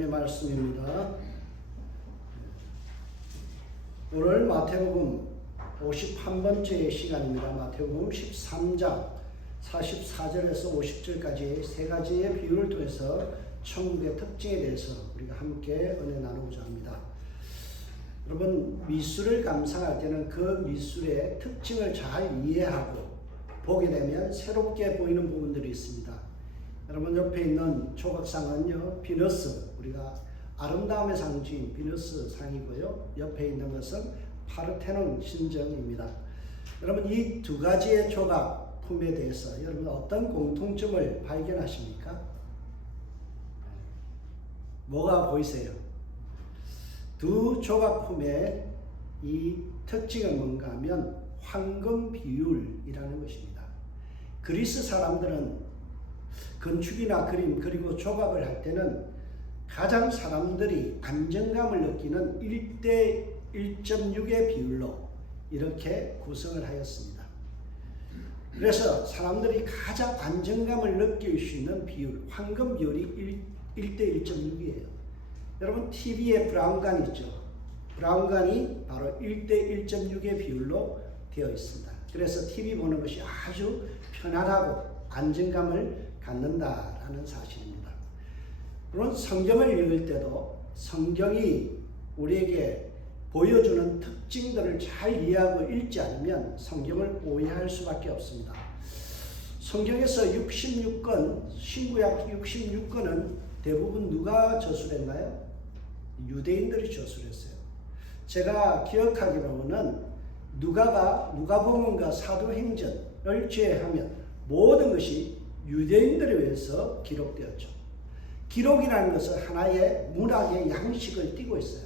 하나님의 말씀입니다. 오늘 마태복음 51번째 시간입니다. 마태복음 13장 44절에서 50절까지 세 가지의 비유를 통해서 천국의 특징에 대해서 우리가 함께 은혜 나누고자 합니다. 여러분, 미술을 감상할 때는 그 미술의 특징을 잘 이해하고 보게 되면 새롭게 보이는 부분들이 있습니다. 여러분, 옆에 있는 조각상은요, 비너스, 우리가 아름다움의 상징 비너스 상이고요. 옆에 있는 것은 파르테논 신전입니다. 여러분, 이 두 가지의 조각품에 대해서 여러분 어떤 공통점을 발견하십니까? 뭐가 보이세요? 두 조각품의 이 특징은 뭔가 하면 황금 비율이라는 것입니다. 그리스 사람들은 건축이나 그림 그리고 조각을 할 때는 가장 사람들이 안정감을 느끼는 1대 1.6의 비율로 이렇게 구성을 하였습니다. 그래서 사람들이 가장 안정감을 느낄 수 있는 비율, 황금 비율이 1대 1.6이에요. 여러분, TV에 브라운관이 있죠. 브라운관이 바로 1대 1.6의 비율로 되어 있습니다. 그래서 TV 보는 것이 아주 편안하고 안정감을 갖는다라는 사실입니다. 물론 성경을 읽을 때도 성경이 우리에게 보여주는 특징들을 잘 이해하고 읽지 않으면 성경을 오해할 수밖에 없습니다. 성경에서 66권, 신구약 66권은 대부분 누가 저술했나요? 유대인들이 저술했어요. 제가 기억하기로는 누가복음과 사도행전을 제외하면 모든 것이 유대인들에 의해서 기록되었죠. 기록이라는 것은 하나의 문학의 양식을 띠고 있어요.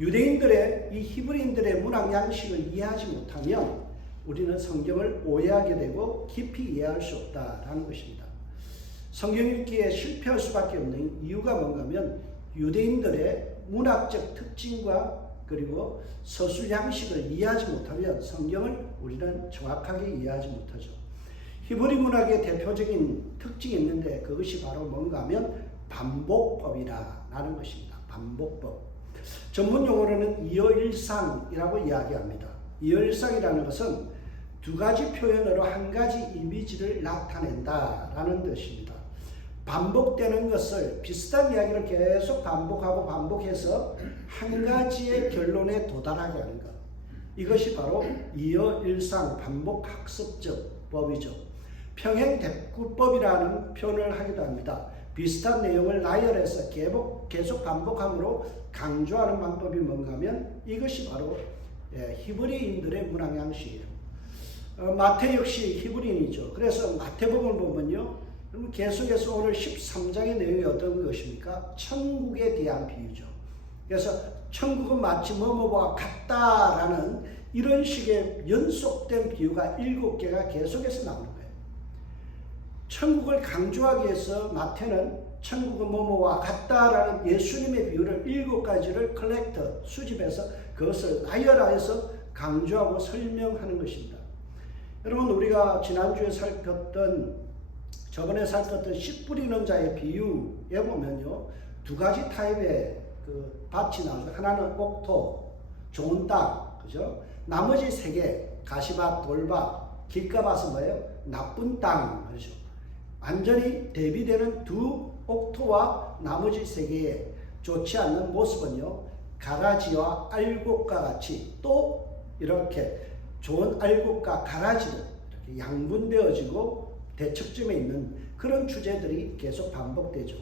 유대인들의 이 히브리인들의 문학 양식을 이해하지 못하면 우리는 성경을 오해하게 되고 깊이 이해할 수 없다라는 것입니다. 성경 읽기에 실패할 수밖에 없는 이유가 뭔가 하면 유대인들의 문학적 특징과 그리고 서술 양식을 이해하지 못하면 성경을 우리는 정확하게 이해하지 못하죠. 히브리 문학의 대표적인 특징이 있는데 그것이 바로 뭔가 하면 반복법이라는 것입니다. 반복법. 전문 용어로는 이어일상이라고 이야기합니다. 이어일상이라는 것은 두 가지 표현으로 한 가지 이미지를 나타낸다라는 뜻입니다. 반복되는 것을 비슷한 이야기를 계속 반복하고 반복해서 한 가지의 결론에 도달하게 하는 것. 이것이 바로 이어일상 반복학습적 법이죠. 평행대꾸법이라는 표현을 하기도 합니다. 비슷한 내용을 나열해서 계속 반복함으로 강조하는 방법이 뭔가 하면 이것이 바로 히브리인들의 문학 양식이에요. 마태 역시 히브리인이죠. 그래서 마태복음을 보면요, 계속해서 오늘 13장의 내용이 어떤 것입니까? 천국에 대한 비유죠. 그래서 천국은 마치 뭐뭐와 같다라는 이런 식의 연속된 비유가 7개가 계속해서 나오는 거예요. 천국을 강조하기 위해서 마태는 천국은 뭐뭐와 같다라는 예수님의 비유를 7가지를 수집해서 그것을 나열하여서 강조하고 설명하는 것입니다. 여러분, 우리가 지난주에 저번에 살폈던 씨 뿌리는 자의 비유에 보면요, 두 가지 타입의 밭이 나오죠. 하나는 옥토, 좋은 땅, 그죠? 나머지 3개, 가시밭, 돌밭, 길가밭은 뭐예요? 나쁜 땅, 그렇죠? 완전히 대비되는 두 옥토와 나머지 3개의 좋지 않는 모습은요, 가라지와 알곡과 같이 또 이렇게 좋은 알곡과 가라지로 이렇게 양분되어지고 대척점에 있는 그런 주제들이 계속 반복되죠.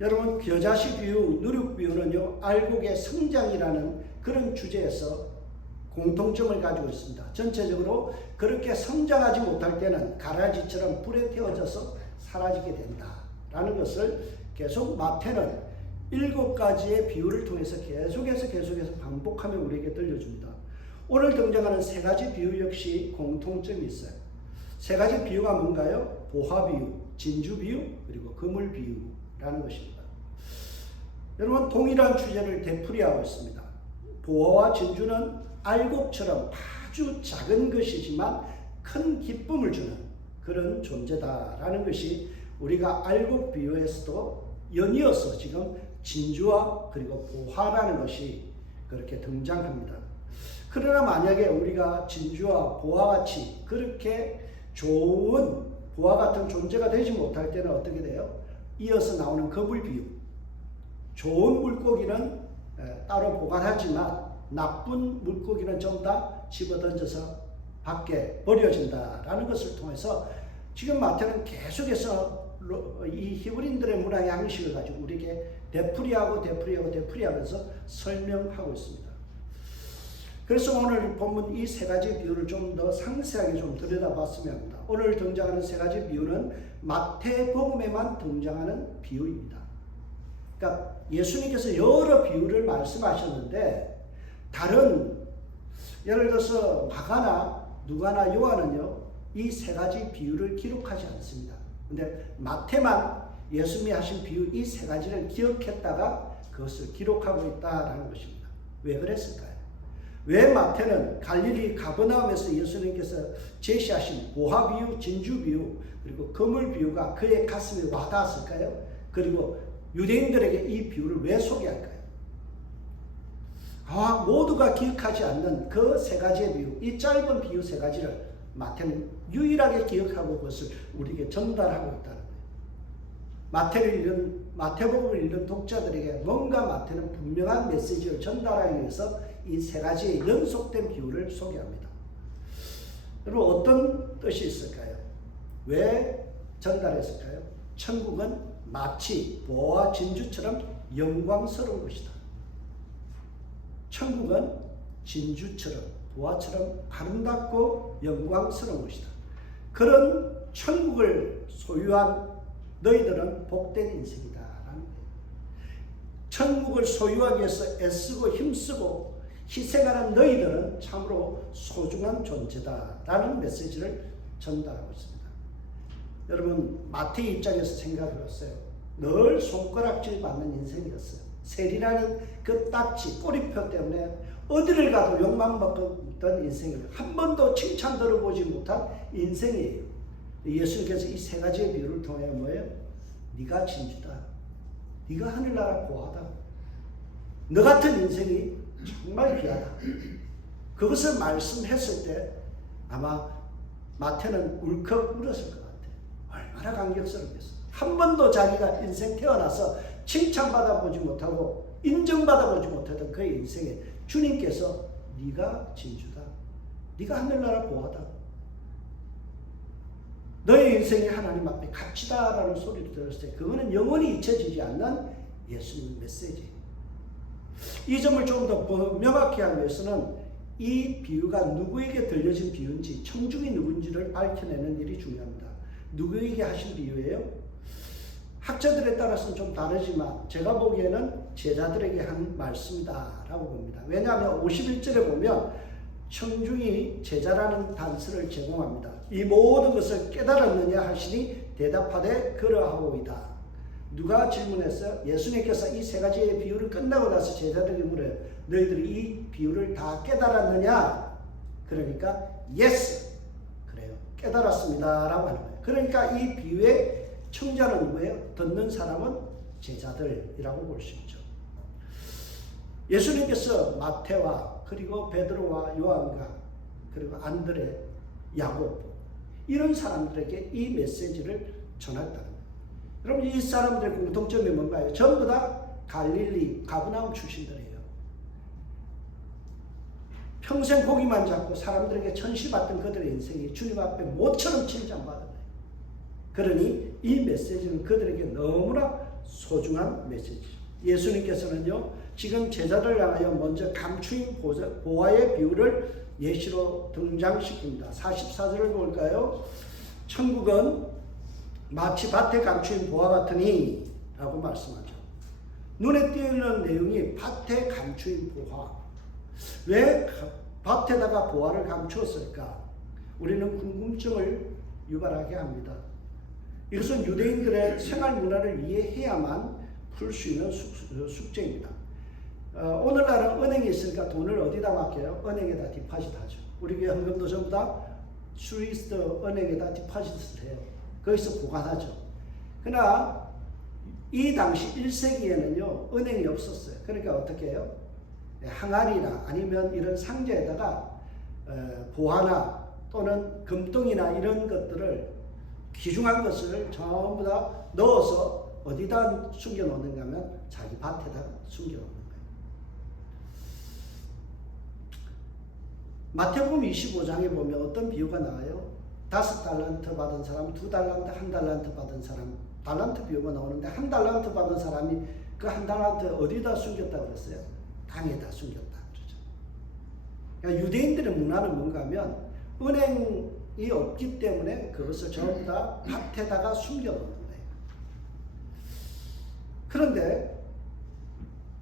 여러분, 겨자씨 비유, 누룩 비유는요, 알곡의 성장이라는 그런 주제에서 공통점을 가지고 있습니다. 전체적으로 그렇게 성장하지 못할 때는 가라지처럼 불에 태워져서 사라지게 된다라는 것을 계속 마태는 7가지의 비유를 통해서 계속해서 반복하며 우리에게 들려줍니다. 오늘 등장하는 3가지 비유 역시 공통점이 있어요. 3가지 비유가 뭔가요? 보화 비유, 진주 비유, 그리고 그물 비유라는 것입니다. 여러분, 동일한 주제를 되풀이하고 있습니다. 보화와 진주는 알곡처럼 아주 작은 것이지만 큰 기쁨을 주는 그런 존재다라는 것이 우리가 알곡 비유에서도 연이어서 지금 진주와 그리고 보화라는 것이 그렇게 등장합니다. 그러나 만약에 우리가 진주와 보화 같이 그렇게 좋은 보화 같은 존재가 되지 못할 때는 어떻게 돼요? 이어서 나오는 거물 비유. 좋은 물고기는 따로 보관하지만 나쁜 물고기는 좀 다 집어던져서 밖에 버려진다라는 것을 통해서 지금 마태는 계속해서 이 히브리인들의 문화 양식을 가지고 우리에게 되풀이하면서 설명하고 있습니다. 그래서 오늘 본문 이 세 가지 비유를 좀 더 상세하게 좀 들여다봤으면 합니다. 오늘 등장하는 세 가지 비유는 마태복음에만 등장하는 비유입니다. 그러니까 예수님께서 여러 비유를 말씀하셨는데 다른 예를 들어서 마가나 누가나 요한은요 이 세 가지 비유를 기록하지 않습니다. 근데 마태만 예수님이 하신 비유 이 세 가지를 기억했다가 그것을 기록하고 있다라는 것입니다. 왜 그랬을까요? 왜 마태는 갈릴리 가버나움에서 예수님께서 제시하신 보화 비유, 진주 비유, 그리고 거물 비유가 그의 가슴에 와닿았을까요? 그리고 유대인들에게 이 비유를 왜 소개할까요? 모두가 기억하지 않는 그 세 가지의 비유, 이 짧은 비유 세 가지를 마태는 유일하게 기억하고 그것을 우리에게 전달하고 있다는 거예요. 마태복음을 읽는 독자들에게 뭔가 마태는 분명한 메시지를 전달하기 위해서 이 세 가지의 연속된 비유를 소개합니다. 여러분 어떤 뜻이 있을까요? 왜 전달했을까요? 천국은 마치 보화와 진주처럼 영광스러운 것이다. 천국은 진주처럼 보화처럼 아름답고 영광스러운 것이다. 그런 천국을 소유한 너희들은 복된 인생이다라는 거예요. 천국을 소유하기 위해서 애쓰고 힘쓰고 희생하는 너희들은 참으로 소중한 존재다라는 메시지를 전달하고 있습니다. 여러분 마태의 입장에서 생각해봤어요. 늘 손가락질 받는 인생이었어요. 세리라는 그 딱지 꼬리표 때문에 어디를 가도 욕만 먹던 인생이에요. 한 번도 칭찬 들어보지 못한 인생이에요. 예수님께서 이 세 가지의 비유를 통해 뭐예요? 네가 진주다. 네가 하늘나라 보화다. 너 같은 인생이 정말 귀하다. 그것을 말씀했을 때 아마 마태는 울컥 울었을 것 같아요. 얼마나 감격스럽겠어. 한 번도 자기가 인생 태어나서 칭찬받아보지 못하고 인정받아보지 못하던 그의 인생에 주님께서 네가 진주다. 네가 하늘나라 보화다. 너의 인생이 하나님 앞에 값지다라는 소리를 들었을 때 그거는 영원히 잊혀지지 않는 예수님의 메시지. 이 점을 좀 더 명확히 하기 위해서는 이 비유가 누구에게 들려진 비유인지 청중이 누군지를 밝혀내는 일이 중요합니다. 누구에게 하신 비유예요? 학자들에 따라서는 좀 다르지만 제가 보기에는 제자들에게 한 말씀이다라고 봅니다. 왜냐하면 51절에 보면 청중이 제자라는 단서를 제공합니다. 이 모든 것을 깨달았느냐 하시니 대답하되 그러하오이다. 누가 질문했어요? 예수님께서 이 세 가지의 비유를 끝나고 나서 제자들에게 물어요. 너희들이 이 비유를 다 깨달았느냐? 그러니까 yes. 그래요. 깨달았습니다. 라고 하는 거예요. 그러니까 이 비유의 청자는 누구예요? 듣는 사람은 제자들이라고 볼 수 있죠. 예수님께서 마태와 그리고 베드로와 요한과 그리고 안드레, 야곱 이런 사람들에게 이 메시지를 전했다는 거예요. 여러분 이 사람들의 공통점이 뭔가요? 전부 다 갈릴리 가버나움 출신들이에요. 평생 고기만 잡고 사람들에게 천시받던 그들의 인생이 주님 앞에 모처럼 칭찬받은 거예요. 그러니 이 메시지는 그들에게 너무나 소중한 메시지죠. 예수님께서는요 지금 제자들 향하여 먼저 감추인 보화의 비유를 예시로 등장시킵니다. 44절을 볼까요? 천국은 마치 밭에 감추인 보화 같으니 라고 말씀하죠. 눈에 띄는 내용이 밭에 감추인 보화. 왜 밭에다가 보화를 감추었을까? 우리는 궁금증을 유발하게 합니다. 이것은 유대인들의 생활 문화를 이해해야만 풀 수 있는 숙제입니다. 오늘날은 은행이 있으니까 돈을 어디다 맡겨요? 은행에다 디파짓 하죠. 우리 교회 헌금도 전부 다 스위스 은행에다 디파짓을 해요. 거기서 보관하죠. 그러나 이 당시 1세기에는요 은행이 없었어요. 그러니까 어떻게 해요? 항아리나 아니면 이런 상자에다가 보화나 또는 금덩이나 이런 것들을 귀중한 것을 전부 다 넣어서 어디다 숨겨 놓는가 하면 자기 밭에다 숨겨 놓는 거예요. 마태복음 25장에 보면 어떤 비유가 나와요? 5달란트 받은 사람, 2달란트, 1달란트 받은 사람, 달란트 비유가 나오는데 1달란트 받은 사람이 그 1달란트 어디다 숨겼다고 그랬어요? 땅에다 숨겼다 그러죠. 그러니까 유대인들의 문화는 뭔가 하면 은행이 없기 때문에 그것을 전부 다 밭에다가 숨겨놓는 거예요. 그런데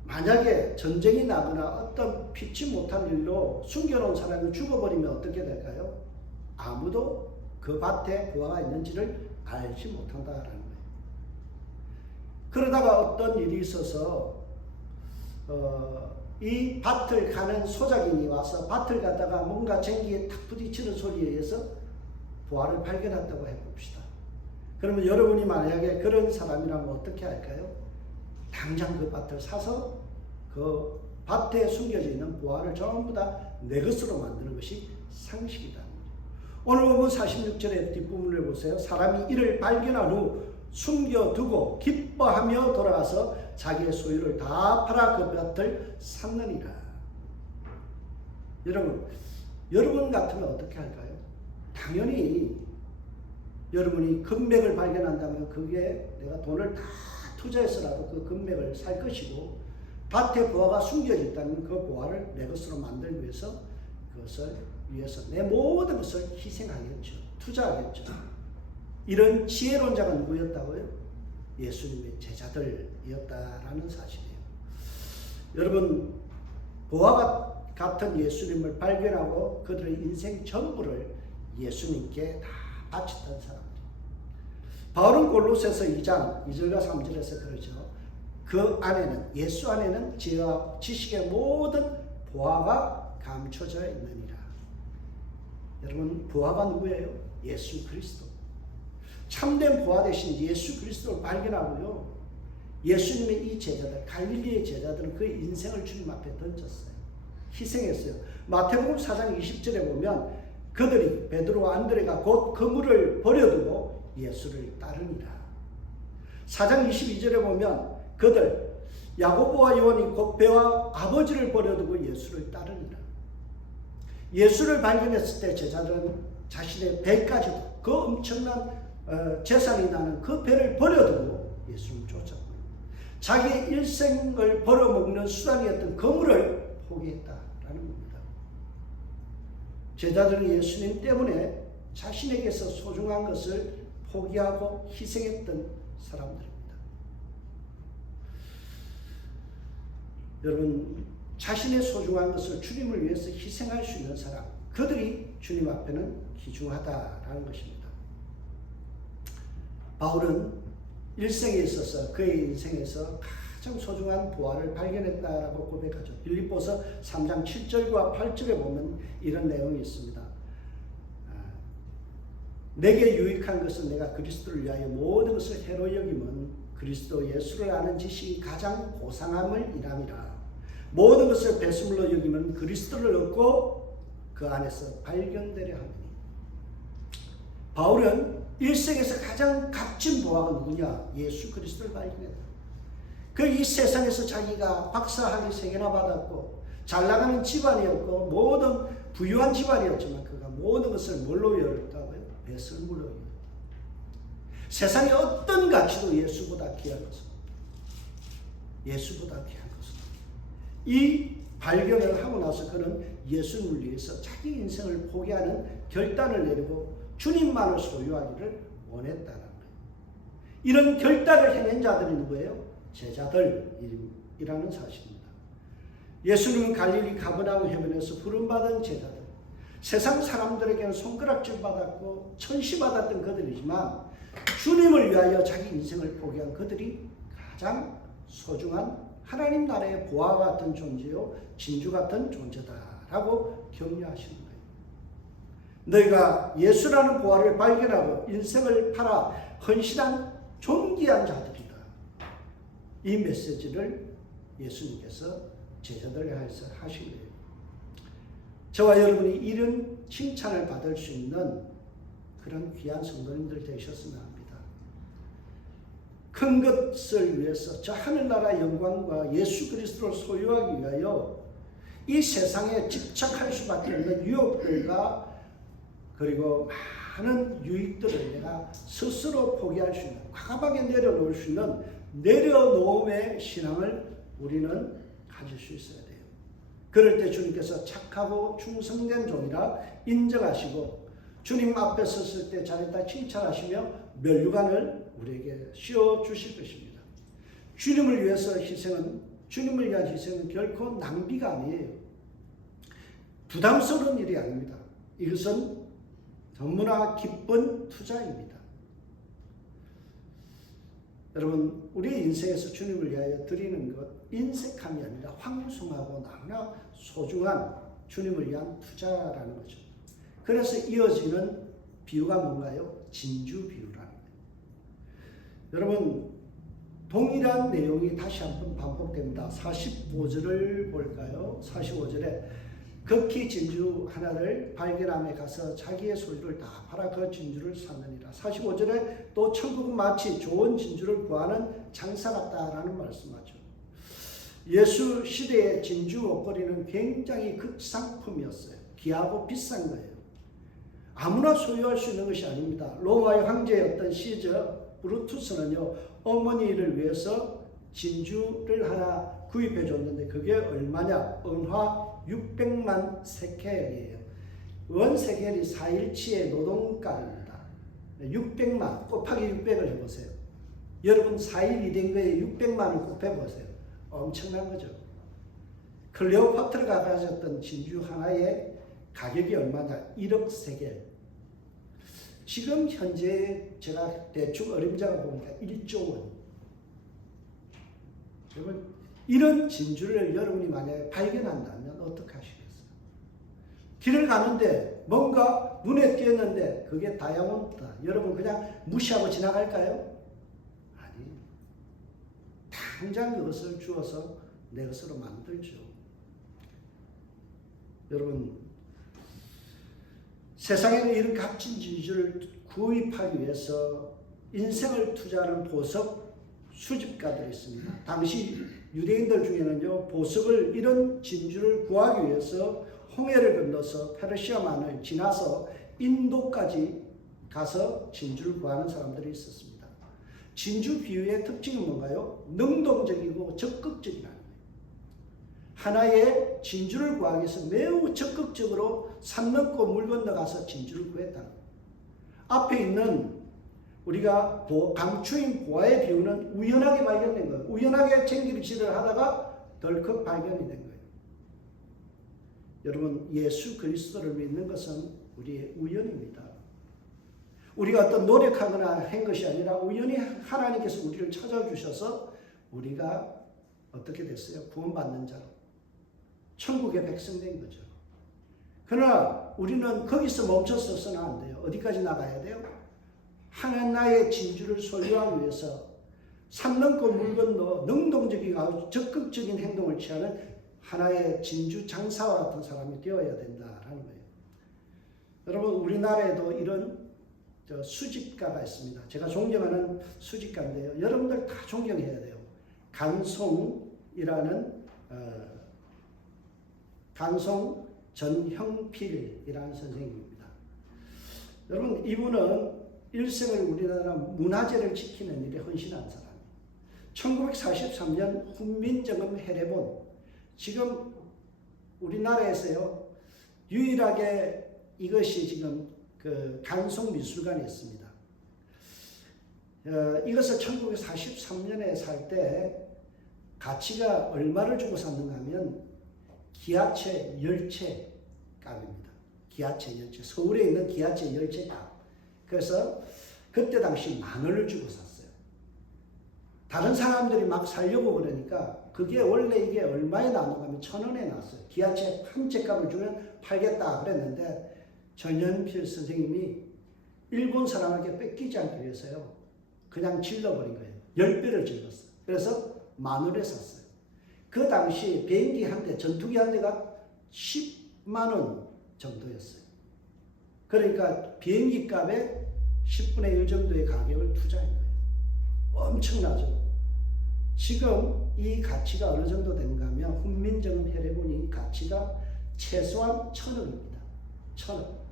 만약에 전쟁이 나거나 어떤 피치 못한 일로 숨겨놓은 사람이 죽어버리면 어떻게 될까요? 아무도 그 밭에 부하가 있는지를 알지 못한다라는 거예요. 그러다가 어떤 일이 있어서 이 밭을 가는 소작인이 와서 밭을 가다가 뭔가 쟁기에 탁 부딪히는 소리에 의해서 부하를 발견했다고 해봅시다. 그러면 여러분이 만약에 그런 사람이라면 어떻게 할까요? 당장 그 밭을 사서 그 밭에 숨겨져 있는 부하를 전부 다 내 것으로 만드는 것이 상식이다. 오늘 보면 46절의 뒷부분을 보세요. 사람이 이를 발견한 후 숨겨두고 기뻐하며 돌아가서 자기의 소유를 다 팔아 그 밭을 샀느니라. 여러분 같으면 어떻게 할까요? 당연히 여러분이 금맥을 발견한다면 그게 내가 돈을 다 투자해서라도 그 금맥을 살 것이고, 밭에 부하가 숨겨져 있다면 그 부하를 내 것으로 만들기 위해서 그것을 위해서 내 모든 것을 희생하겠죠. 투자하겠죠. 이런 지혜론자가 누구였다고요? 예수님의 제자들이었다라는 사실이에요. 여러분, 부하 같은 예수님을 발견하고 그들의 인생 전부를 예수님께 다 바쳤던 사람들. 바울은 골로새서 2장 2절과 3절에서 그러죠. 그 안에는, 예수 안에는 지혜와 지식의 모든 보화가 감춰져 있느니라. 여러분, 보화가 누구예요? 예수 그리스도. 참된 보화 대신 예수 그리스도를 발견하고요, 예수님의 이 제자들, 갈릴리의 제자들은 그 인생을 주님 앞에 던졌어요. 희생했어요. 마태복음 4장 20절에 보면 그들이, 베드로와 안드레가 곧 그물을 버려두고 예수를 따르니라. 4장 22절에 보면 그들, 야고보와 요한이 곧 배와 아버지를 버려두고 예수를 따르니라. 예수를 발견했을 때 제자들은 자신의 배까지도, 그 엄청난 재산이 나는 그 배를 버려두고 예수를 쫓았고, 자기의 일생을 벌어먹는 수단이었던 그물을 포기했다라는 겁니다. 제자들은 예수님 때문에 자신에게서 소중한 것을 포기하고 희생했던 사람들입니다. 여러분, 자신의 소중한 것을 주님을 위해서 희생할 수 있는 사람, 그들이 주님 앞에는 귀중하다라는 것입니다. 바울은 일생에 있어서 그의 인생에서 가장 소중한 보화를 발견했다라고 고백하죠. 빌립보서 3장 7절과 8절에 보면 이런 내용이 있습니다. 내게 유익한 것은 내가 그리스도를 위하여 모든 것을 해로 여김은 그리스도 예수를 아는 지식이 가장 고상함을 인함이라. 모든 것을 배수물로 여기면 그리스도를 얻고 그 안에서 발견되려 하느니. 바울은 일생에서 가장 값진 보화가 누구냐? 예수 그리스도를 발견했다. 그 이 세상에서 자기가 박사학위 3개나 받았고 잘 나가는 집안이었고 모든 부유한 집안이었지만 그가 모든 것을 뭘로 열었다고요? 배설물로 열었다. 세상의 어떤 가치도 예수보다 귀한 것은, 예수보다 귀한 것은. 이 발견을 하고 나서 그는 예수님을 위해서 자기 인생을 포기하는 결단을 내리고 주님만을 소유하기를 원했다는 거예요. 이런 결단을 해낸 자들이 누구예요? 제자들이라는 사실입니다. 예수님은 갈릴리 가버나움 해변에서 부름받은 제자들, 세상 사람들에게는 손가락질 받았고 천시받았던 그들이지만 주님을 위하여 자기 인생을 포기한 그들이 가장 소중한 하나님 나라의 보화 같은 존재요, 진주 같은 존재다라고 격려하시는 거예요. 너희가 예수라는 보화를 발견하고 인생을 팔아 헌신한 존귀한 자들이다. 이 메시지를 예수님께서 제자들에게 하신 거예요. 저와 여러분이 이런 칭찬을 받을 수 있는 그런 귀한 성도님들 되셨으면 합니다. 큰 것을 위해서 저 하늘나라 영광과 예수 그리스도를 소유하기 위하여 이 세상에 집착할 수밖에 없는 유혹들과 그리고 많은 유익들을 내가 스스로 포기할 수 있는, 과감하게 내려놓을 수 있는 내려놓음의 신앙을 우리는 가질 수 있어야 돼요. 그럴 때 주님께서 착하고 충성된 종이라 인정하시고 주님 앞에 섰을 때 잘했다 칭찬하시며 면류관을 우리에게 씌워주실 것입니다. 주님을 위해서 희생은, 주님을 위한 희생은 결코 낭비가 아니에요. 부담스러운 일이 아닙니다. 이것은 너무나 기쁜 투자입니다. 여러분, 우리의 인생에서 주님을 위하여 드리는 것, 인색함이 아니라 황송하고 너무나 소중한 주님을 위한 투자라는 거죠. 그래서 이어지는 비유가 뭔가요? 진주 비유라는 거예요. 여러분, 동일한 내용이 다시 한번 반복됩니다. 45절을 볼까요? 45절에 극히 진주 하나를 발견함에 가서 자기의 소유를 다 팔아 그 진주를 샀느니라. 45절에 또 천국은 마치 좋은 진주를 구하는 장사 같다라는 말씀하죠. 예수 시대의 진주 목걸이는 굉장히 극상품이었어요. 귀하고 비싼 거예요. 아무나 소유할 수 있는 것이 아닙니다. 로마의 황제였던 시저 브루투스는요, 어머니를 위해서 진주를 하나 구입해 줬는데 그게 얼마냐? 은화 600만 세켈이에요. 원 세켈이 4일치의 노동가입니다. 600만 곱하기 600을 해보세요. 여러분 4일 일인 거에 600만을 곱해보세요. 엄청난 거죠. 클레오파트라가 가졌던 진주 하나의 가격이 얼마냐? 1억 세겔. 지금 현재 제가 대충 어림잡아 보니까 1조 원. 여러분, 이런 진주를 여러분이 만약에 발견한다면 어떻게 하시겠어요? 길을 가는데 뭔가 눈에 띄었는데 그게 다이아몬드다. 여러분 그냥 무시하고 지나갈까요? 아니, 당장 그것을 주어서 내 것으로 만들죠. 여러분, 세상에는 이런 값진 진주를 구입하기 위해서 인생을 투자하는 보석 수집가들이 있습니다. 당시 유대인들 중에는요, 보석을, 이런 진주를 구하기 위해서 홍해를 건너서 페르시아만을 지나서 인도까지 가서 진주를 구하는 사람들이 있었습니다. 진주 비유의 특징은 뭔가요? 능동적이고 적극적인 거예요. 하나의 진주를 구하기 위해서 매우 적극적으로 산 넘고 물 건너가서 진주를 구했다는 거예요. 앞에 있는 우리가 강추인 보아의 비유는 우연하게 발견된 거예요. 우연하게 쟁기질을 하다가 덜컥 발견이 된 거예요. 여러분, 예수 그리스도를 믿는 것은 우리의 우연입니다. 우리가 어떤 노력하거나 한 것이 아니라 우연히 하나님께서 우리를 찾아주셔서 우리가 어떻게 됐어요? 구원받는 자로 천국의 백성 된 거죠. 그러나 우리는 거기서 멈춰서서는 안 돼요. 어디까지 나가야 돼요? 하나의 진주를 소유하기 위해서 산 넘고 물 건너 능동적이고 적극적인 행동을 취하는 하나의 진주 장사와 같은 사람이 되어야 된다라는 거예요. 여러분, 우리나라에도 이런 수집가가 있습니다. 제가 존경하는 수집가인데요. 여러분들 다 존경해야 돼요. 간송이라는 간송 전형필이라는 선생님입니다. 여러분, 이분은 일생을 우리나라 문화재를 지키는 일에 헌신한 사람이에요. 1943년 훈민정음 해례본, 지금 우리나라에서요 유일하게 이것이 지금 그 간송미술관이 있습니다. 이것을 1943년에 살 때 가치가 얼마를 주고 샀는가 하면 기아채 10채 값입니다. 기아채 10채. 서울에 있는 기아채 10채 값. 그래서 그때 당시 10,000원을 주고 샀어요. 다른 사람들이 막 살려고 그러니까 그게 원래 이게 얼마에 나왔는가 하면 1,000원에 나왔어요. 기아채 한 채 값을 주면 팔겠다 그랬는데 전현필 선생님이 일본 사람에게 뺏기지 않기 위해서요, 그냥 질러버린 거예요. 10배를 질렀어요. 그래서 10,000원에 샀어요. 그 당시 비행기 한 대, 전투기 한 대가 10만 원 정도였어요. 그러니까 비행기 값의 10분의 1 정도의 가격을 투자한 거예요. 엄청나죠. 지금 이 가치가 어느 정도 되는가 하면 훈민정음 해례본이 가치가 최소한 1,000억입니다. 1,000억.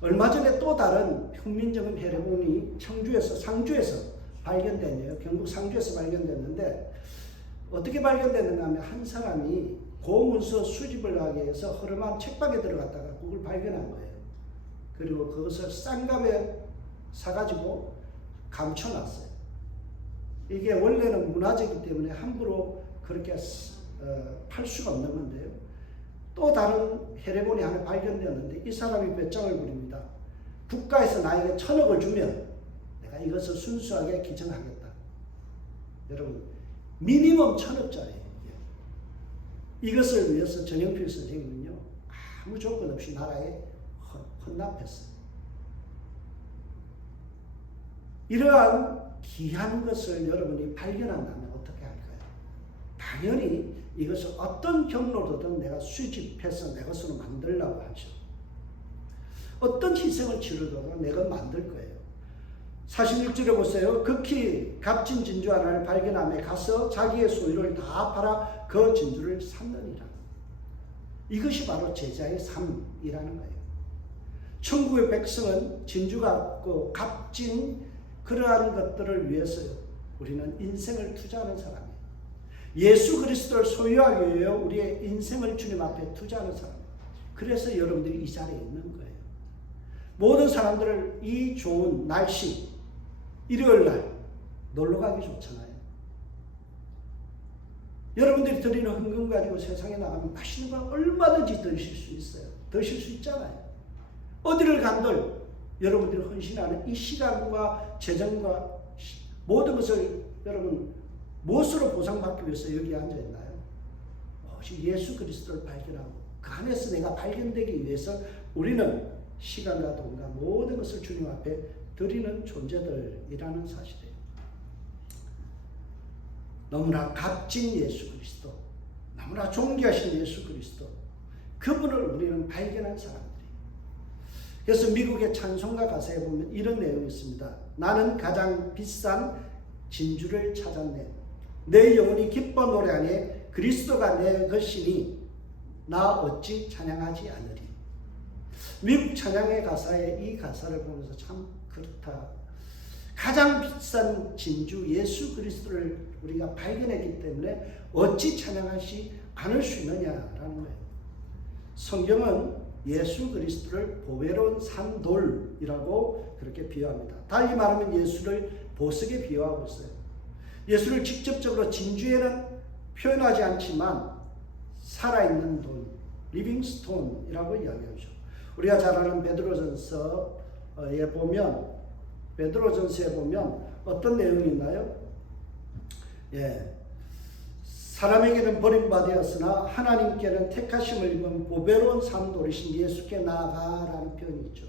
얼마 전에 또 다른 훈민정음 해례본이 상주에서 발견됐네요. 경북 상주에서 발견됐는데 어떻게 발견됐는가 하면 한 사람이 고문서 수집을 하기 위해서 허름한 책방에 들어갔다가 그걸 발견한 거예요. 그리고 그것을 싼 값에 사가지고 감춰놨어요. 이게 원래는 문화재이기 때문에 함부로 그렇게 팔 수가 없는 건데요. 또 다른 해례본이 하나 발견되었는데 이 사람이 배짱을 부립니다. 국가에서 나에게 1,000억을 주면 내가 이것을 순수하게 기증하겠다. 여러분, 미니멈 1,000억짜리. 이것을 위해서 전영필 선생님은요, 아무 조건 없이 나라에 헌납했어요. 이러한 귀한 것을 여러분이 발견한다면 어떻게 할까요? 당연히 이것을 어떤 경로로든 내가 수집해서 내 것으로 만들려고 하죠. 어떤 희생을 치르더라도 내가 만들 거예요. 41절에 보세요. 극히 값진 진주 하나를 발견함에 가서 자기의 소유를 다 팔아 그 진주를 샀느니라. 이것이 바로 제자의 삶이라는 거예요. 천국의 백성은 진주가 값진 그러한 것들을 위해서 우리는 인생을 투자하는 사람이에요. 예수 그리스도를 소유하기 위해 우리의 인생을 주님 앞에 투자하는 사람이에요. 그래서 여러분들이 이 자리에 있는 거예요. 모든 사람들을 이 좋은 날씨, 일요일날 놀러 가기 좋잖아요. 여러분들이 드리는 헌금 가지고 세상에 나가면 맛있는 거 얼마든지 드실 수 있어요. 드실 수 있잖아요. 어디를 간들 여러분들이 헌신하는 이 시간과 재정과 모든 것을 여러분 무엇으로 보상받기 위해서 여기 앉아있나요? 오직 예수 그리스도를 발견하고 그 안에서 내가 발견되기 위해서 우리는 시간과 돈과 모든 것을 주님 앞에 드리는 존재들이라는 사실이에요. 너무나 값진 예수 그리스도, 너무나 존귀하신 예수 그리스도, 그분을 우리는 발견한 사람들이에요. 그래서 미국의 찬송가 가사에 보면 이런 내용이 있습니다. 나는 가장 비싼 진주를 찾았네. 내 영혼이 기뻐 노래하네. 그리스도가 내 것이니 나 어찌 찬양하지 않으리. 미국 찬양의 가사에 이 가사를 보면서 참 그렇다. 가장 비싼 진주 예수 그리스도를 우리가 발견했기 때문에 어찌 찬양하지 않을 수 있느냐라는 거예요. 성경은 예수 그리스도를 보배로운 산돌이라고 그렇게 비유합니다. 달리 말하면 예수를 보석에 비유하고 있어요. 예수를 직접적으로 진주에는 표현하지 않지만 살아있는 돈, 리빙스톤이라고 이야기하죠. 우리가 잘 아는 베드로전서에 보면 어떤 내용이 있나요? 사람에게는 버림받았으나 하나님께는 택하심을 입은 보배로운 산돌이신 예수께 나아가라는 표현이 있죠.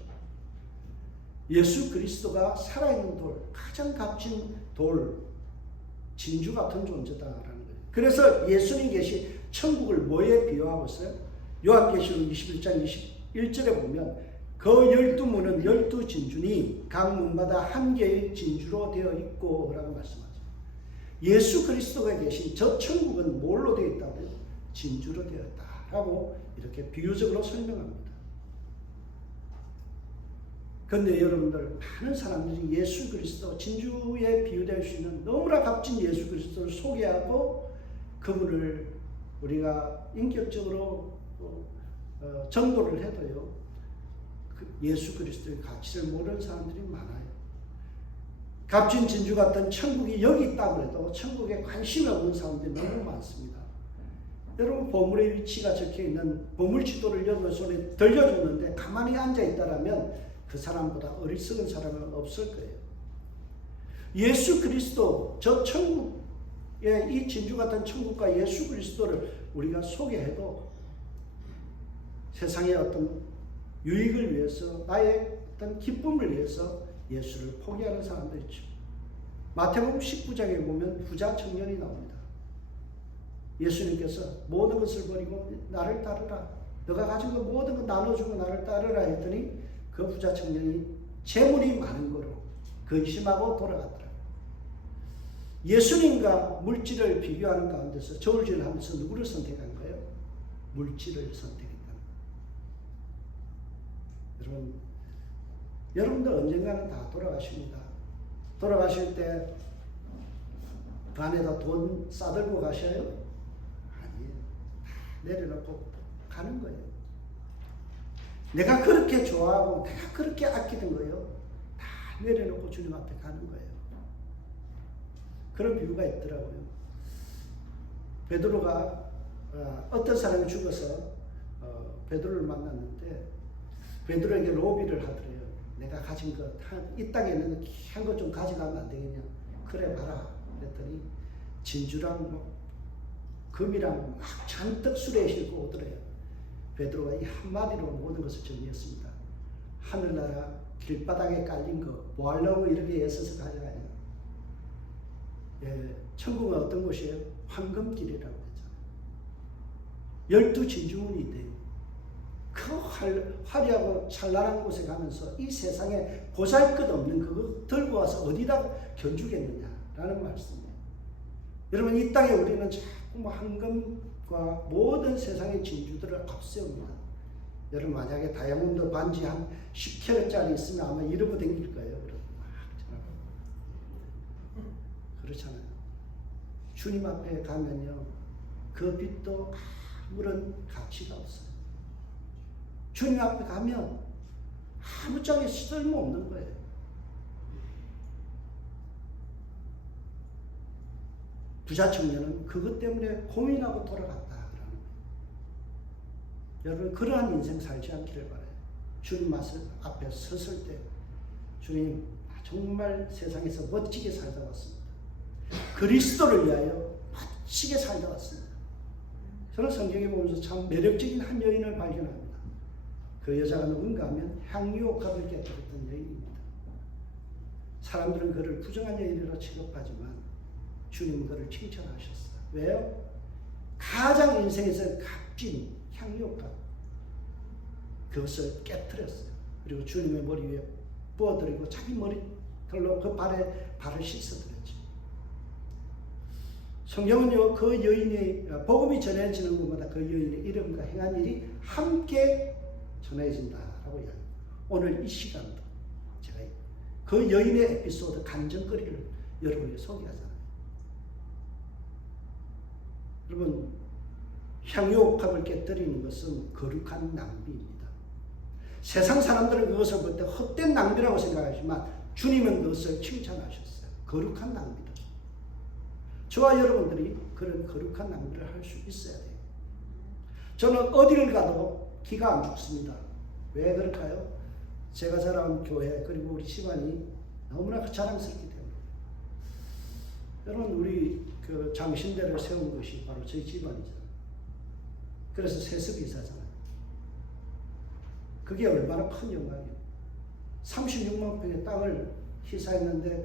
예수 그리스도가 살아있는 돌, 가장 값진 돌, 진주 같은 존재다라는 거예요. 그래서 예수님 계신 천국을 뭐에 비유하고 있어요? 요한계시록 21장 21절에 보면 그 12문은 12진주니 각 문마다 한 개의 진주로 되어 있고 라고 말씀하죠. 예수 그리스도가 계신 저 천국은 뭘로 되어 있다고요? 진주로 되어 있다라고 이렇게 비유적으로 설명합니다. 그런데 여러분들, 많은 사람들이 예수 그리스도, 진주에 비유될 수 있는 너무나 값진 예수 그리스도를 소개하고 그분을 우리가 인격적으로 전도를 해도요, 예수 그리스도의 가치를 모르는 사람들이 많아요. 값진 진주 같은 천국이 여기 있다고 해도 천국에 관심이 없는 사람들이 너무 많습니다. 여러분, 보물의 위치가 적혀있는 보물 지도를 여러분 손에 들려줬는데 가만히 앉아있다라면 그 사람보다 어리석은 사람은 없을 거예요. 예수 그리스도, 저 천국의 이 진주 같은 천국과 예수 그리스도를 우리가 소개해도 세상의 어떤 유익을 위해서, 나의 어떤 기쁨을 위해서 예수를 포기하는 사람도 있죠. 마태복음 19장에 보면 부자 청년이 나옵니다. 예수님께서 모든 것을 버리고 나를 따르라. 너가 가진 것 모든 것 나눠주고 나를 따르라 했더니 그 부자 청년이 재물이 많은 거로 근심하고 돌아갔더라. 예수님과 물질을 비교하는 가운데서 저울질을 하면서 누구를 선택한 거예요? 물질을 선택했다. 여러분들 언젠가는 다 돌아가십니다. 돌아가실 때 그 안에다 돈 싸들고 가셔요? 아니에요. 내려놓고 가는 거예요. 내가 그렇게 좋아하고 내가 그렇게 아끼던 거예요. 다 내려놓고 주님 앞에 가는 거예요. 그런 비유가 있더라고요. 베드로가 어떤 사람이 죽어서 베드로를 만났는데 베드로에게 로비를 하더래요. 내가 가진 것, 이 땅에 있는 귀한 것 좀 가져가면 안 되겠냐? 그래 봐라. 그랬더니 진주랑 금이랑 막 잔뜩 수레에 싣고 오더래요. 베드로가 이 한마디로 모든 것을 정리했습니다. 하늘나라 길바닥에 깔린 거 뭐 하려고 이렇게 애써서 가져가냐? 예, 천국은 어떤 곳이에요? 황금길이라고 했잖아요. 12진주문이 있대요. 그 화려하고 찬란한 곳에 가면서 이 세상에 보잘것없는 그거 들고 와서 어디다 견주겠느냐라는 말씀이에요. 여러분 이 땅에 우리는 자꾸 황금과 모든 세상의 진주들을 앞세웁니다. 여러분 만약에 다이아몬드 반지 한 10캐럿짜리 있으면 아마 이러고 다닐 거예요. 그렇잖아요. 주님 앞에 가면요 그 빛도 아무런 가치가 없어요. 주님 앞에 가면 아무짝에 쓸모없는 거예요. 부자 청년은 그것 때문에 고민하고 돌아갔다라는 거예요. 여러분 그러한 인생 살지 않기를 바라요. 주님 앞에 섰을 때 주님 정말 세상에서 멋지게 살다 왔습니다. 그리스도를 위하여 멋지게 살다 왔습니다. 저는 성경에 보면서 참 매력적인 한 여인을 발견합니다. 그 여자가 누군가 하면 향유옥합을 깨뜨렸던 여인입니다. 사람들은 그를 부정한 여인이라 취급하지만 주님은 그를 칭찬하셨어요. 왜요? 가장 인생에서 값진 향유옥합 그것을 깨뜨렸어요. 그리고 주님의 머리 위에 부어드리고 자기 머리털로 그 발을 씻어드렸죠. 성경은요 그 여인의 복음이 전해지는 것마다 그 여인의 이름과 행한 일이 함께 전해진다라고 이야기합니다. 오늘 이 시간도 제가 그 여인의 에피소드 간증거리를 여러분에게 소개하잖아요. 여러분 향유옥합을 깨뜨리는 것은 거룩한 낭비입니다. 세상 사람들은 그것을 볼 때 헛된 낭비라고 생각하지만 주님은 그것을 칭찬하셨어요. 거룩한 낭비다. 저와 여러분들이 그런 거룩한 낭비를 할 수 있어야 돼요. 저는 어디를 가도 기가 안 죽습니다. 왜 그럴까요? 제가 자라온 교회 그리고 우리 집안이 너무나 자랑스럽기 때문에. 여러분 우리 그 장신대를 세운 것이 바로 저희 집안이잖아요. 그래서 세습이 이사잖아요. 그게 얼마나 큰 영광이에요. 36만 평의 땅을 희사했는데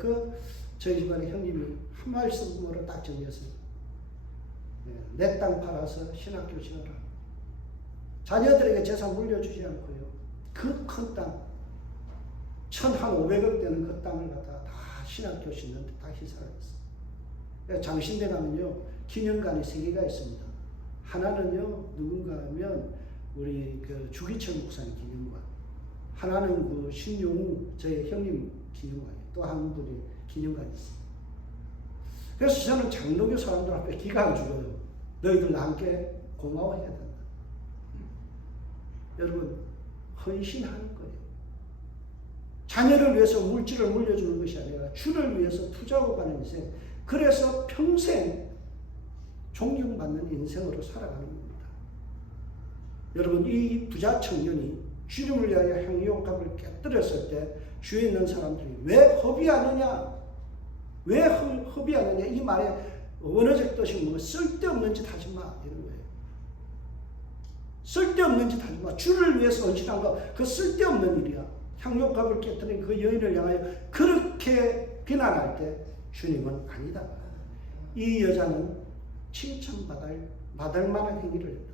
저희 집안의 형님이 한 말씀으로 딱 정리했어요. 내 땅 팔아서 신학교 지어라. 자녀들에게 재산 물려주지 않고요. 그 큰 땅, 1,500억 되는 그 땅을 갖다가 다 신학교 짓는데 다 희사를 했어요. 장신대 가면요, 기념관이 3개가 있습니다. 하나는요, 누군가 하면 우리 그 주기철 목사님 기념관. 하나는 그 신용우, 저희 형님 기념관이에요. 또 한 분이 기념관이 있어요. 그래서 저는 장로교 사람들 앞에 기가 안 죽어요. 너희들 나 함께 고마워해야 된다. 여러분, 헌신하는 거예요. 자녀를 위해서 물질을 물려주는 것이 아니라 주를 위해서 투자하고 가는 인생. 그래서 평생 존경받는 인생으로 살아가는 겁니다. 여러분, 이 부자 청년이 주님을 위하여 향유옥합을 깨뜨렸을 때 주위에 있는 사람들이 왜 허비하느냐? 왜 허비하느냐? 이 말에 원어적 뜻이 뭐 쓸데없는 짓 하지 마 이런 거예요. 쓸데없는 짓 하지 마. 주를 위해서 헌신한 거 그 쓸데없는 일이야. 향유옥합을 깨뜨린 그 여인을 향하여 그렇게 비난할 때 주님은 아니다. 이 여자는 칭찬받을 만한 행위를 했다.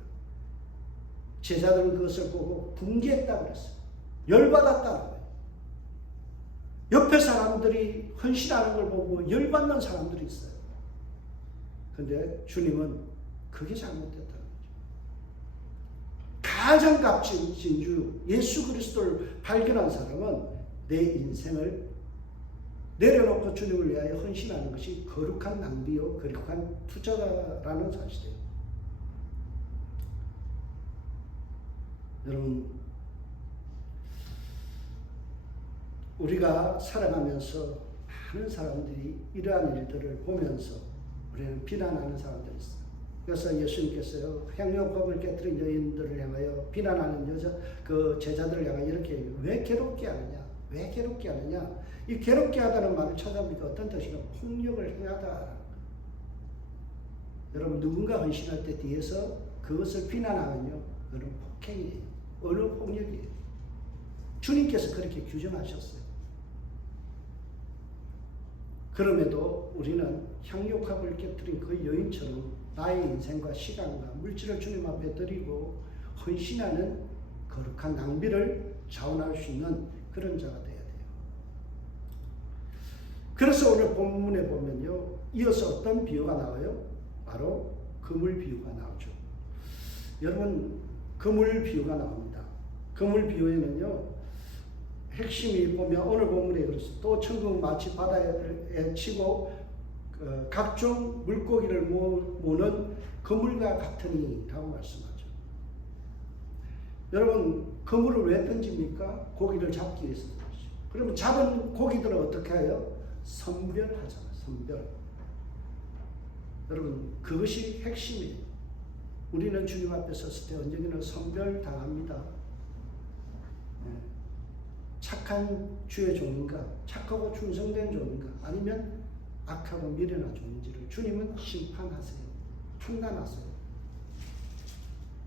제자들은 그것을 보고 분개했다고 그랬어요. 열받았다는 거예요. 옆에 사람들이 헌신하는 걸 보고 열받는 사람들이 있어요. 근데 주님은 그게 잘못됐다는 거죠. 가장 값진 진주 예수 그리스도를 발견한 사람은 내 인생을 내려놓고 주님을 위하여 헌신하는 것이 거룩한 낭비요 거룩한 투자다라는 사실이에요. 여러분, 우리가 살아가면서 많은 사람들이 이러한 일들을 보면서 우리는 비난하는 사람들이 있어요. 그래서 예수님께서요, 향료법을 깨뜨린 여인들을 향하여 비난하는 그 제자들을 향하여 이렇게 왜 괴롭게 하느냐? 왜 괴롭게 하느냐? 이 괴롭게 하다는 말을 찾아보니까 어떤 뜻이냐? 폭력을 행하다. 여러분, 누군가 헌신할 때 뒤에서 그것을 비난하면요, 그건 폭행이에요. 어느 폭력이에요. 주님께서 그렇게 규정하셨어요. 그럼에도 우리는 향료값을 깨뜨린 그 여인처럼 나의 인생과 시간과 물질을 주님 앞에 드리고 헌신하는 거룩한 낭비를 자원할 수 있는 그런 자가 되어야 돼요. 그래서 오늘 본문에 보면요, 이어서 어떤 비유가 나와요? 바로 그물 비유가 나오죠. 여러분, 그물 비유가 나옵니다. 그물 비유에는요, 핵심이 보면 오늘 본문에 그렇습니다. 또 천국 마치 바다에 치고 각종 물고기를 모으는 그물과 같으니 라고 말씀하죠. 여러분, 그물을 왜 던집니까? 고기를 잡기 위해서 던지죠. 그러면 잡은 고기들은 어떻게 해요? 선별하잖아요. 선별. 여러분, 그것이 핵심이에요. 우리는 주님 앞에 섰을 때 언젠가는 선별당합니다. 착한 주의 종인가, 착하고 충성된 종인가, 아니면 악하고 미련한 종인지를 주님은 심판하세요. 판단하세요.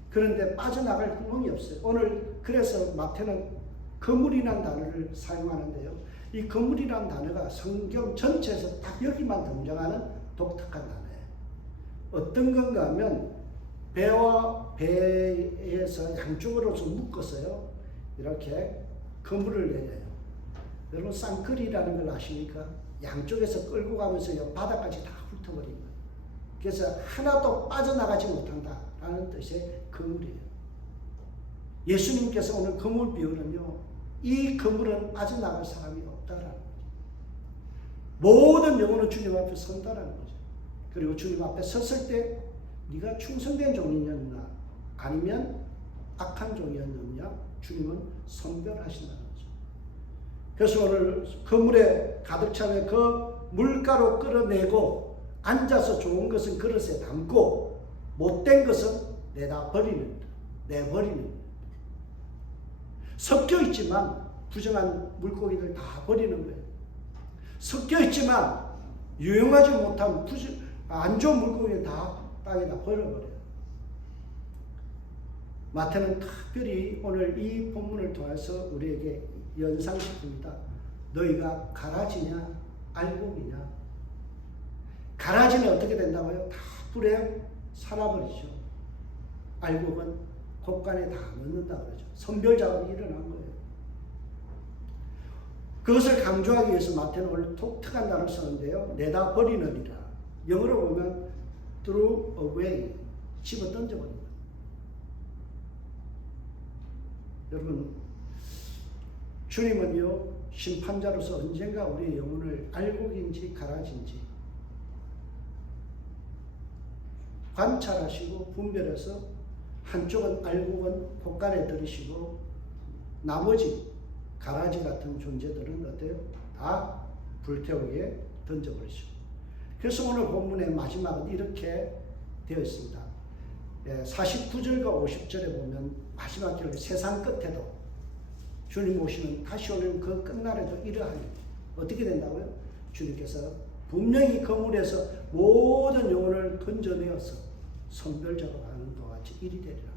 그런데 빠져나갈 구멍이 없어요. 오늘 그래서 마태는 그물이라는 단어를 사용하는데요. 이 그물이라는 단어가 성경 전체에서 딱 여기만 등장하는 독특한 단어예요. 어떤 건가 하면 배와 배에서 양쪽으로서 묶었어요. 이렇게 그물을 내려요. 여러분, 쌍끌이라는 걸 아십니까? 양쪽에서 끌고 가면서 바닥까지 다 훑어버린 거예요. 그래서 하나도 빠져나가지 못한다라는 뜻의 그물이에요. 예수님께서 오늘 그물 비유는요, 이 그물은 빠져나갈 사람이 없다라는 거죠. 모든 영혼은 주님 앞에 선다라는 거죠. 그리고 주님 앞에 섰을 때 네가 충성된 종이었나 아니면 악한 종이었느냐 주님은 선별하신다는 거죠. 그래서 오늘 그물에 가득 차면 그 물가로 끌어내고 앉아서 좋은 것은 그릇에 담고 못된 것은 내버리는 섞여 있지만 부정한 물고기들 다 버리는 거예요. 섞여 있지만 유용하지 못한 안 좋은 물고기를 다 땅에다 버려버려요. 마태는 특별히 오늘 이 본문을 통해서 우리에게 연상시킵니다. 너희가 가라지냐 알곡이냐. 가라지는 어떻게 된다고요? 다 불에 살아버리죠. 알곡은 곡간에 다 넣는다 그러죠. 선별 작업이 일어난 거예요. 그것을 강조하기 위해서 마태는 오늘 독특한 단어를 쓰는데요. 내다 버리느니라. 영어로 보면 throw away, 집어 던져버립니다. 여러분, 주님은요, 심판자로서 언젠가 우리의 영혼을 알곡인지 가라지인지 관찰하시고 분별해서 한쪽은 알곡은 곡간에 들이시고 나머지 가라지 같은 존재들은 어때요? 다 불태우기에 던져버리시고. 그래서 오늘 본문의 마지막은 이렇게 되어 있습니다. 49절과 50절에 보면 마지막 기록에 세상 끝에도 주님 오시는 다시 오는 그 끝날에도 이러하니 어떻게 된다고요? 주님께서 분명히 그물에서 모든 영혼을 건져내어서 선별 작업하는 것 같이 일이 되리라.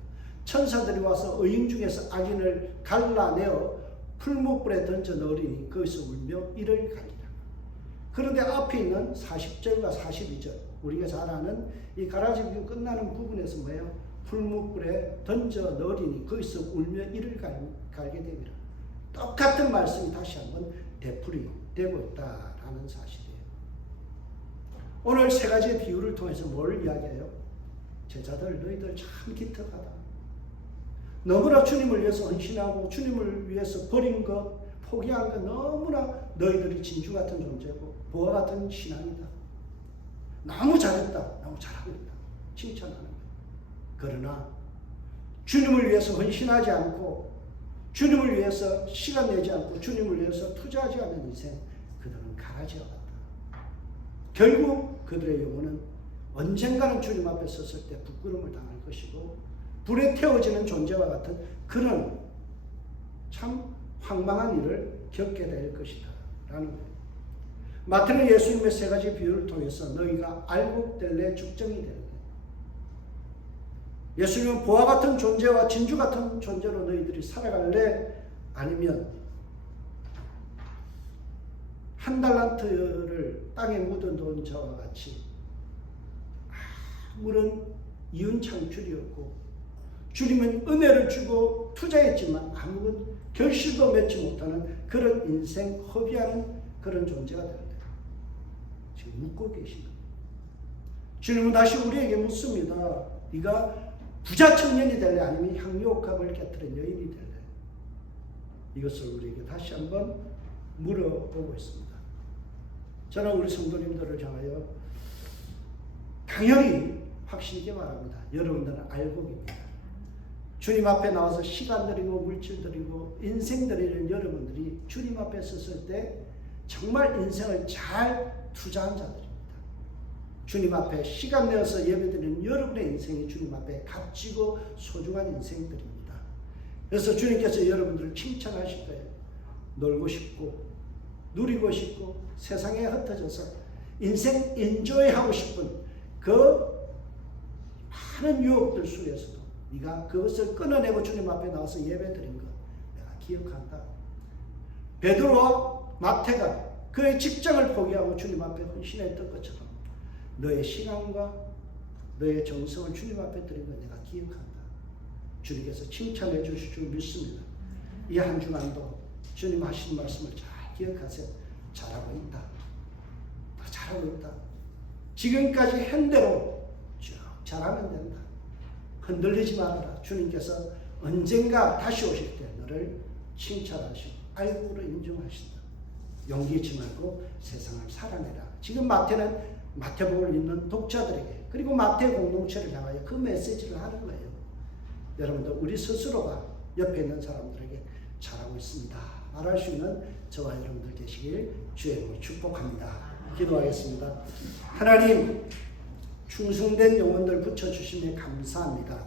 천사들이 와서 의인 중에서 악인을 갈라내어 풀무불에 던져 넣으리니 거기서 울며 이를 갈리라. 그런데 앞에 있는 40절과 42절, 우리가 잘 아는 이 가라지 비유 끝나는 부분에서 뭐예요? 풀무불에 던져 넣으리니 거기서 울며 이를 갈게 되리라. 똑같은 말씀이 다시 한번 되풀이되고 있다라는 사실이에요. 오늘 세 가지의 비유를 통해서 뭘 이야기해요? 제자들, 너희들 참 기특하다. 너무나 주님을 위해서 헌신하고 주님을 위해서 버린 것, 포기한 것, 너무나 너희들이 진주 같은 존재고 보화 같은 신앙이다. 너무 잘했다. 너무 잘하고 있다. 칭찬하는 거예요. 그러나 주님을 위해서 헌신하지 않고 주님을 위해서 시간 내지 않고 주님을 위해서 투자하지 않는 인생, 그들은 가라지와 같다. 결국 그들의 영혼은 언젠가는 주님 앞에 섰을 때 부끄러움을 당할 것이고 불에 태워지는 존재와 같은 그런 참 황망한 일을 겪게 될 것이다 라는 거예요. 마태는 예수님의 세 가지 비유를 통해서 너희가 알곡될래 죽정이 되는 거예요. 예수님은 보화 같은 존재와 진주 같은 존재로 너희들이 살아갈래? 아니면 한 달란트를 땅에 묻어놓은 자와 같이 아무런 이윤 창출이었고 주님은 은혜를 주고 투자했지만 아무런 결실도 맺지 못하는 그런 인생 허비하는 그런 존재가 되는 거예요. 지금 묻고 계신 거예요. 주님은 다시 우리에게 묻습니다. 네가 부자 청년이 될래? 아니면 향유옥합을 깨뜨린 여인이 될래? 이것을 우리에게 다시 한번 물어보고 있습니다. 저는 우리 성도님들을 향하여 당연히 확신 있게 말합니다. 여러분들은 알곡입니다. 주님 앞에 나와서 시간 들이고 물질 들이고 인생 들이는 여러분들이 주님 앞에 섰을 때 정말 인생을 잘 투자한 자들입니다. 주님 앞에 시간 내어서 예배드리는 여러분의 인생이 주님 앞에 값지고 소중한 인생들입니다. 그래서 주님께서 여러분들을 칭찬하실 거예요. 놀고 싶고 누리고 싶고 세상에 흩어져서 인생 인조이하고 싶은 그 많은 유혹들 속에서도 네가 그것을 끊어내고 주님 앞에 나와서 예배드린 것 내가 기억한다. 베드로와 마태가 그의 직장을 포기하고 주님 앞에 헌신했던 것처럼 너의 시간과 너의 정성을 주님 앞에 드린 것 내가 기억한다. 주님께서 칭찬해 주실 줄 믿습니다. 이 한 주간도 주님 하신 말씀을 잘 기억하세요. 잘하고 있다. 잘하고 있다. 지금까지 한 대로 쭉 잘하면 된다. 흔들리지 말아라. 주님께서 언젠가 다시 오실 때 너를 칭찬하시고 알고로 인정하신다. 용기 잃지 말고 세상을 살아내라. 지금 마태는 마태복음을 읽는 독자들에게 그리고 마태 공동체를 향하여 그 메시지를 하는 거예요. 여러분들 우리 스스로가 옆에 있는 사람들에게 잘하고 있습니다 말할 수 있는 저와 여러분들 되시길 주의 이름으로 축복합니다. 기도하겠습니다. 하나님, 충성된 영혼들 붙여주심에 감사합니다.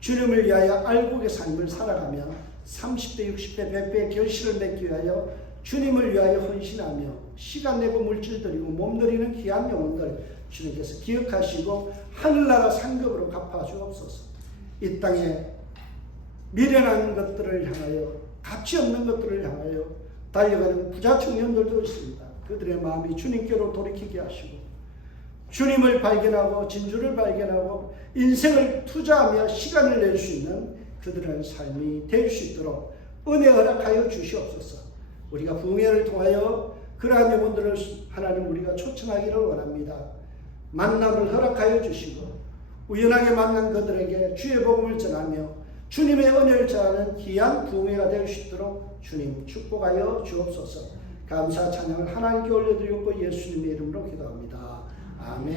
주님을 위하여 알곡의 삶을 살아가며 30배, 60배, 100배의 결실을 맺기 위하여 주님을 위하여 헌신하며 시간 내고 물질 들이고 몸 들이는 귀한 영혼들 주님께서 기억하시고 하늘나라 상급으로 갚아주옵소서. 이 땅에 미련한 것들을 향하여 가치 없는 것들을 향하여 달려가는 부자 청년들도 있습니다. 그들의 마음이 주님께로 돌이키게 하시고 주님을 발견하고 진주를 발견하고 인생을 투자하며 시간을 낼 수 있는 그들의 삶이 될 수 있도록 은혜 허락하여 주시옵소서. 우리가 부흥회를 통하여 그러한 영혼들을 하나님 우리가 초청하기를 원합니다. 만남을 허락하여 주시고 우연하게 만난 그들에게 주의 복음을 전하며 주님의 은혜를 전하는 귀한 부흥회가 될 수 있도록 주님 축복하여 주옵소서. 감사 찬양을 하나님께 올려드리고 예수님의 이름으로 기도합니다. 아멘.